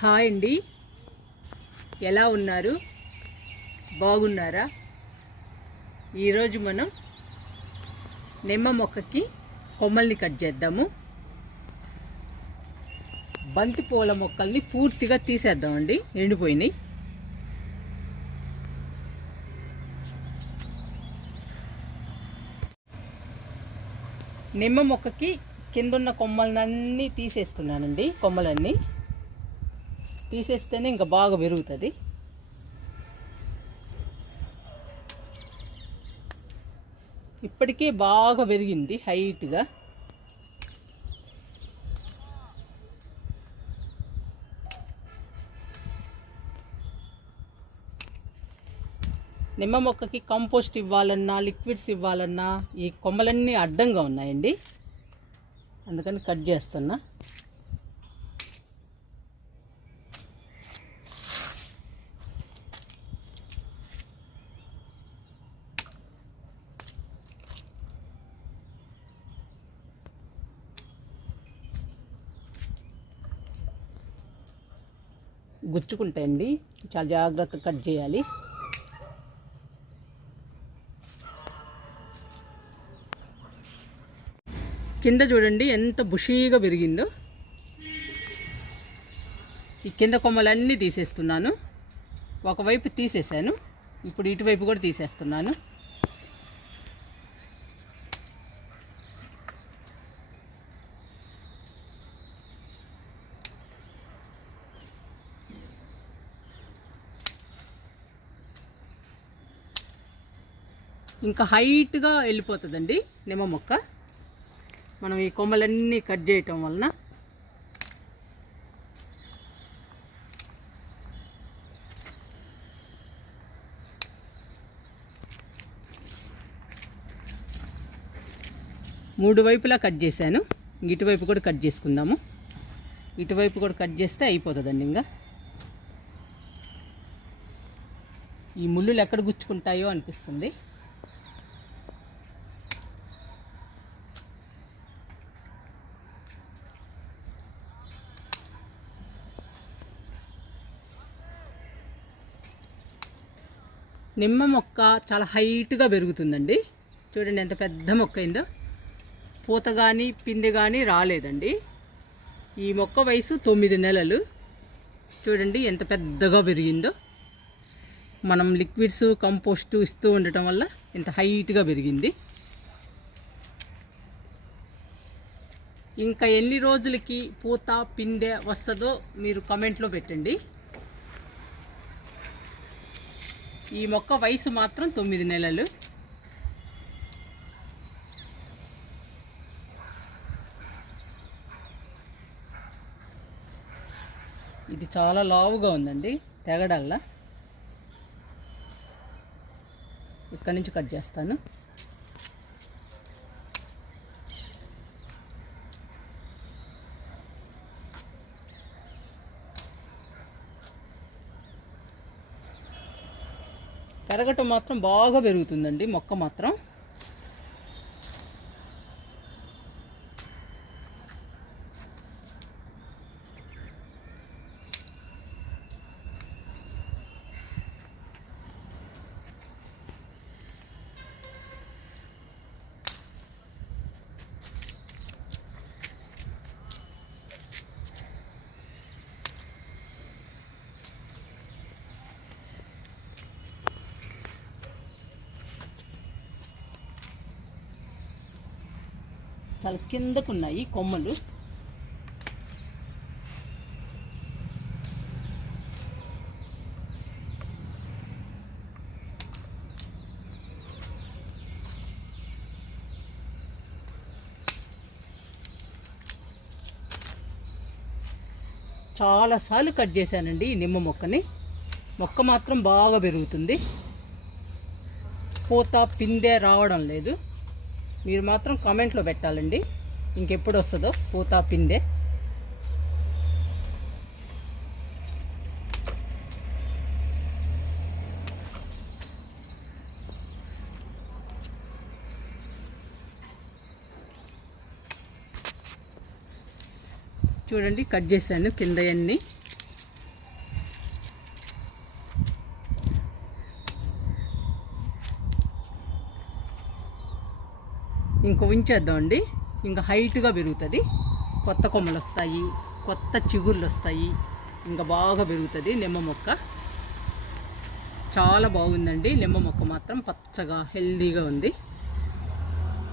Hi అండి, ఎలా ఉన్నారు? బాగున్నారా? ఈరోజు మనం నిమ్మ మొక్కకి కొమ్మల్ని కట్ చేద్దాము. బంతి పూల మొక్కల్ని పూర్తిగా తీసేద్దామండి, ఎండిపోయినాయి. నిమ్మ మొక్కకి కిందున్న కొమ్మలన్నీ తీసేస్తున్నానండి. కొమ్మలన్నీ తీసేస్తేనే ఇంకా బాగా పెరుగుతుంది. ఇప్పటికే బాగా పెరిగింది హైట్గా. నిమ్మ మొక్కకి కంపోస్ట్ ఇవ్వాలన్నా, లిక్విడ్స్ ఇవ్వాలన్నా ఈ కొమ్మలన్నీ అడ్డంగా ఉన్నాయండి, అందుకని కట్ చేస్తున్నా. గుచ్చుకుంటాయండి, చాలా జాగ్రత్తగా కట్ చేయాలి. కింద చూడండి ఎంత బుషీగా పెరిగిందో. ఈ కింద కొమ్మలన్నీ తీసేస్తున్నాను. ఒకవైపు తీసేసాను, ఇప్పుడు ఇటువైపు కూడా తీసేస్తున్నాను. ఇంకా హైట్గా వెళ్ళిపోతుందండి నిమ్మ మొక్క, మనం ఈ కొమ్మలన్నీ కట్ చేయటం వలన. మూడు వైపులా కట్ చేశాను, ఇటువైపు కూడా కట్ చేసుకుందాము. ఇటువైపు కూడా కట్ చేస్తే అయిపోతుందండి. ఇంకా ఈ ముళ్ళులు ఎక్కడ గుచ్చుకుంటాయో అనిపిస్తుంది. నిమ్మ మొక్క చాలా హైట్గా పెరుగుతుందండి. చూడండి ఎంత పెద్ద మొక్క అయిందో. పూత కానీ పిందె కానీ రాలేదండి. ఈ మొక్క వయసు 9 నెలలు. చూడండి ఎంత పెద్దగా పెరిగిందో. మనం లిక్విడ్స్, కంపోస్ట్ ఇస్తూ ఉండటం వల్ల ఇంత హైట్గా పెరిగింది. ఇంకా ఎన్ని రోజులకి పూత పిందె వస్తుందో మీరు కామెంట్లో పెట్టండి. ఈ మొక్క వయసు మాత్రం 9 నెలలు. ఇది చాలా లావుగా ఉందండి, తెగడల్లా. ఇక్కడి నుంచి కట్ చేస్తాను. పెరగటం మాత్రం బాగా పెరుగుతుందండి మొక్క మాత్రం. చాలా కిందకు ఉన్నాయి కొమ్మలు. చాలాసార్లు కట్ చేశానండి ఈ నిమ్మ మొక్కని. మొక్క మాత్రం బాగా పెరుగుతుంది. పూత పిందె రావడం లేదు. మీరు మాత్రం కామెంట్లో పెట్టాలండి ఇంకెప్పుడు వస్తుందో పూత పిందె. చూడండి కట్ చేశాను కింద అన్నీ. ఇంక ఉంచేద్దామండి. ఇంకా హైట్గా పెరుగుతుంది, కొత్త కొమ్మలు వస్తాయి, కొత్త చిగుర్లు వస్తాయి, ఇంకా బాగా పెరుగుతుంది నిమ్మ మొక్క. చాలా బాగుందండి నిమ్మ మొక్క మాత్రం, పచ్చగా హెల్దీగా ఉంది.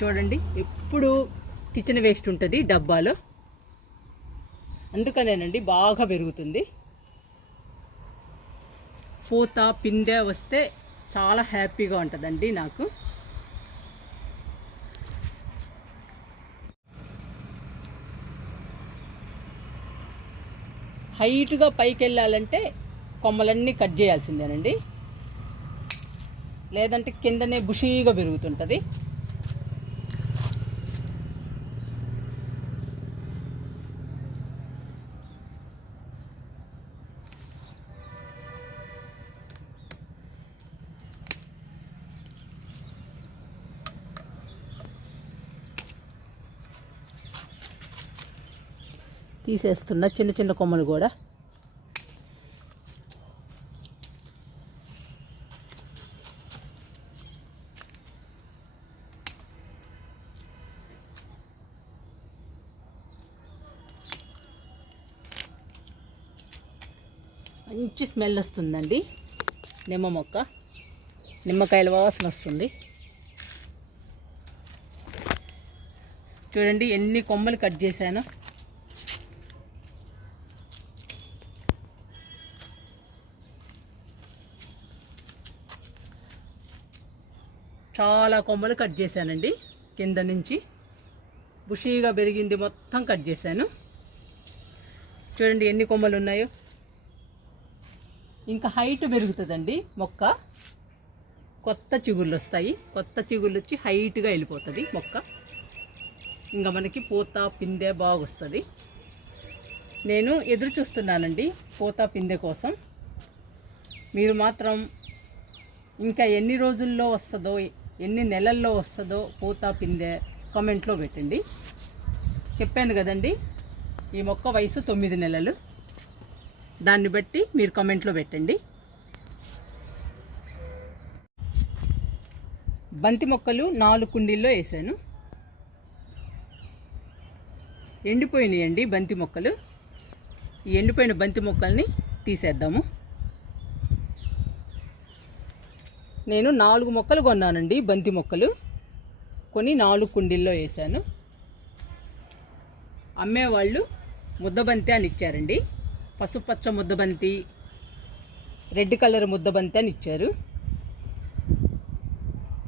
చూడండి, ఎప్పుడు కిచెన్ వేస్ట్ ఉంటుంది డబ్బాలో, అందుకనేనండి బాగా పెరుగుతుంది. పూత పిందె వస్తే చాలా హ్యాపీగా ఉంటుందండి నాకు. హైట్గా పైకి వెళ్ళాలంటే కొమ్మలన్నీ కట్ చేయాల్సిందేనండి, లేదంటే కిందనే బుషీగా పెరుగుతుంటుంది. తీసేస్తున్న చిన్న చిన్న కొమ్మలు కూడా. మంచి స్మెల్ వస్తుందండి నిమ్మ మొక్క, నిమ్మకాయల వాసన వస్తుంది. చూడండి ఎన్ని కొమ్మలు కట్ చేశాను. చాలా కొమ్మలు కట్ చేశానండి, కింద నుంచి బుషీగా పెరిగింది మొత్తం కట్ చేశాను. చూడండి ఎన్ని కొమ్మలు ఉన్నాయో. ఇంకా హైట్ పెరుగుతుందండి మొక్క, కొత్త చిగుళ్ళు వస్తాయి, కొత్త చిగుళ్ళు వచ్చి హైట్గా వెళ్ళిపోతుంది మొక్క. ఇంకా మనకి పూత పిందె బాగా వస్తుంది. నేను ఎదురు చూస్తున్నానండి పూత పిందె కోసం. మీరు మాత్రం ఇంకా ఎన్ని రోజుల్లో వస్తుందో, ఎన్ని నెలల్లో వస్తుందో పూత పిందె కామెంట్లో పెట్టండి. చెప్పాను కదండి, ఈ మొక్క వయసు 9 నెలలు. దాన్ని బట్టి మీరు కామెంట్లో పెట్టండి. బంతి మొక్కలు 4 కుండీల్లో వేసాను. ఎండిపోయినాయండి బంతి మొక్కలు. ఈ ఎండిపోయిన బంతి మొక్కల్ని తీసేద్దాము. నేను 4 మొక్కలు కొన్నానండి బంతి మొక్కలు, కొని 4 కుండీల్లో వేసాను. అమ్మేవాళ్ళు ముద్దబంతి అని ఇచ్చారండి, పసుపచ్చ ముద్దబంతి, రెడ్ కలర్ ముద్దబంతి అని ఇచ్చారు.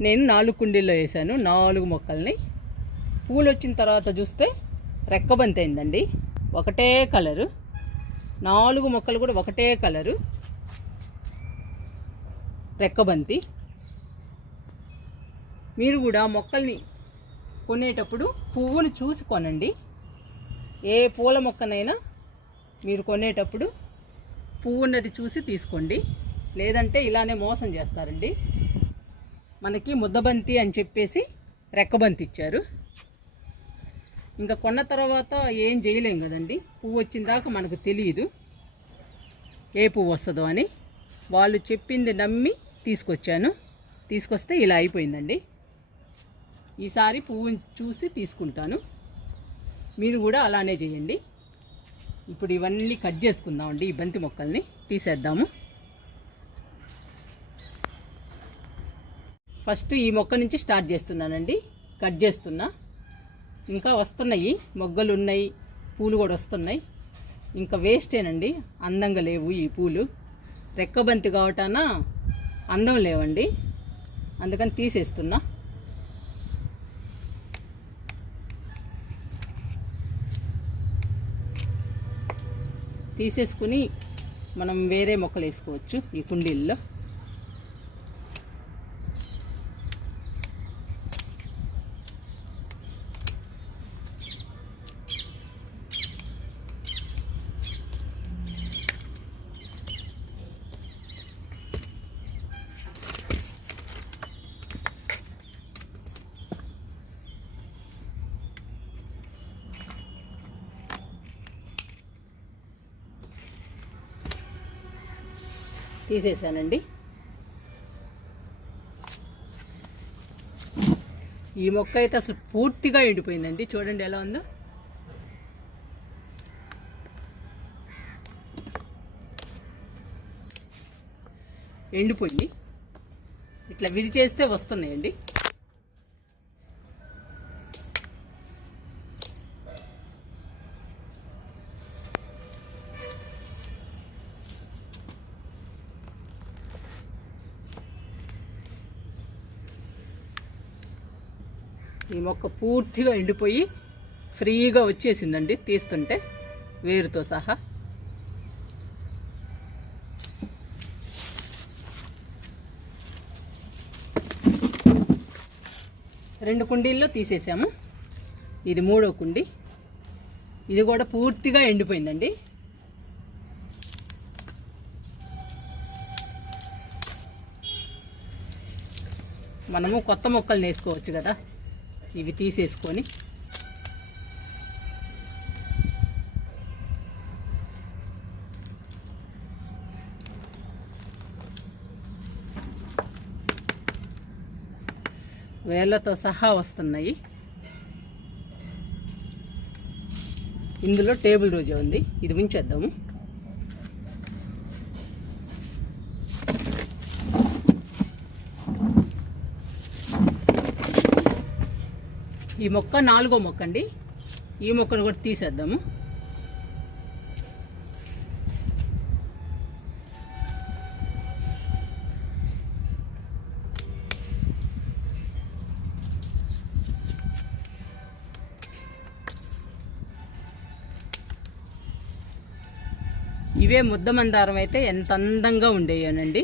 నేను 4 కుండీల్లో వేసాను 4 మొక్కల్ని. పూలు వచ్చిన తర్వాత చూస్తే రెక్కబంతి అయిందండి, ఒకటే కలరు. 4 మొక్కలు కూడా ఒకటే కలరు, రెక్కబంతి. మీరు కూడా మొక్కల్ని కొనేటప్పుడు పువ్వులు చూసి కొనండి. ఏ పూల మొక్కనైనా మీరు కొనేటప్పుడు పువ్వు ఉన్నది చూసి తీసుకోండి, లేదంటే ఇలానే మోసం చేస్తారండి. మనకి ముద్దబంతి అని చెప్పేసి రెక్కబంతి ఇచ్చారు. ఇంకా కొన్న తర్వాత ఏం చేయలేం కదండి, పువ్వు వచ్చిన దాకా మనకు తెలియదు ఏ పువ్వు వస్తుందో అని. వాళ్ళు చెప్పింది నమ్మి తీసుకొస్తే ఇలా అయిపోయిందండి. ఈసారి పువ్వుని చూసి తీసుకుంటాను, మీరు కూడా అలానే చేయండి. ఇప్పుడు ఇవన్నీ కట్ చేసుకుందామండి, ఈ బంతి మొక్కల్ని తీసేద్దాము. ఫస్ట్ ఈ మొక్క నుంచి స్టార్ట్ చేస్తున్నానండి, కట్ చేస్తున్నా. ఇంకా వస్తున్నాయి, మొగ్గలు ఉన్నాయి, పూలు కూడా వస్తున్నాయి. ఇంకా వేస్టేనండి, అందంగా లేవు ఈ పూలు. రెక్కబంతి కావటాన అందం లేవండి, అందుకని తీసేస్తున్నా. తీసేసుకుని మనం వేరే మొక్కలు వేసుకోవచ్చు ఈ కుండీల్లో. తీసేసానండి. ఈ మొక్క అయితే అసలు పూర్తిగా ఎండిపోయిందండి, చూడండి ఎలా ఉందో. ఎండిపోయి ఇట్లా విరిచేస్తే వస్తున్నాయండి. ఈ మొక్క పూర్తిగా ఎండిపోయి ఫ్రీగా వచ్చేసిందండి తీస్తుంటే, వేరుతో సహా. రెండు కుండీల్లో తీసేసాము. ఇది మూడో కుండి, ఇది కూడా పూర్తిగా ఎండిపోయిందండి. మనము కొత్త మొక్కలు వేసుకోవచ్చు కదా, ఇవి తీసేసుకొని. వేళ్ళతో సహా వస్తున్నాయి. ఇందులో టేబుల్ రోజా ఉంది, ఇది ఉంచేద్దాము. ఈ మొక్క 4వ మొక్క అండి, ఈ మొక్కను కూడా తీసేద్దాము. ఇవే ముద్ద మందారం అయితే ఎంత అందంగా ఉండేయానండి.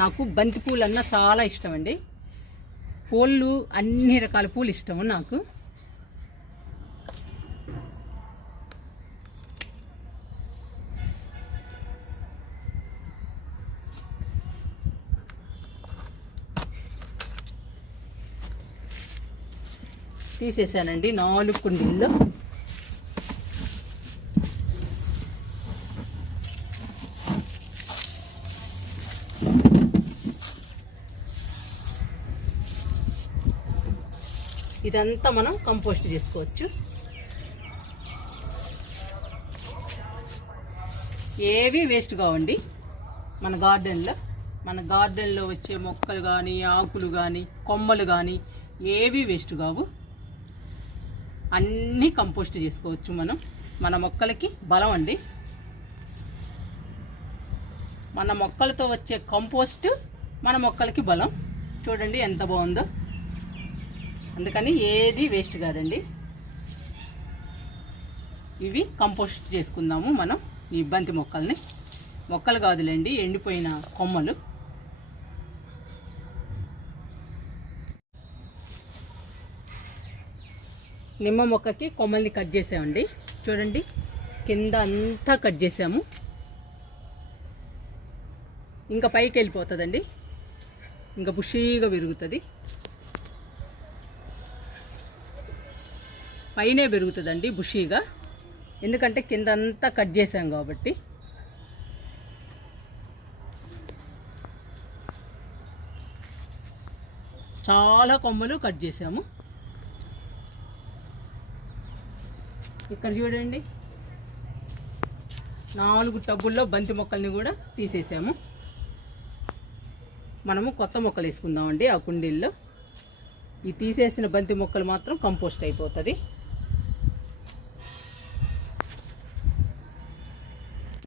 నాకు బంతి పూలు అన్న చాలా ఇష్టం అండి. పూలు అన్ని రకాల పూలు ఇష్టము నాకు. తీసేసానండి 4 కుండీల్లో. ఇదంతా మనం కంపోస్ట్ చేసుకోవచ్చు. ఏవి వేస్ట్ కావండి మన గార్డెన్లో వచ్చే మొక్కలు కానీ, ఆకులు కానీ, కొమ్మలు కానీ ఏవి వేస్ట్ కావు. అన్నీ కంపోస్ట్ చేసుకోవచ్చు మనం. మన మొక్కలకి బలం అండి. మన మొక్కలతో వచ్చే కంపోస్ట్ మన మొక్కలకి బలం. చూడండి ఎంత బాగుందో. అందుకని ఏది వేస్ట్ కాదండి. ఇవి కంపోస్ట్ చేసుకుందాము మనం, ఈ బంతి మొక్కల్ని. మొక్కలు కాదులేండి, ఎండిపోయిన కొమ్మలు. నిమ్మ మొక్కకి కొమ్మల్ని కట్ చేసామండి. చూడండి కింద అంతా కట్ చేసాము. ఇంకా పైకి వెళ్ళిపోతుందండి, ఇంకా బుషీగా పెరుగుతుంది. పైనే పెరుగుతుందండి బుషీగా, ఎందుకంటే కింద అంతా కట్ చేసాం కాబట్టి. చాలా కొమ్మలు కట్ చేసాము. ఇక్కడ చూడండి 4 టబ్బుల్లో బంతి మొక్కల్ని కూడా తీసేసాము. మనము కొత్త మొక్కలు వేసుకుందామండి ఆ కుండీల్లో. ఈ తీసేసిన బంతి మొక్కలు మాత్రం కంపోస్ట్ అయిపోతుంది.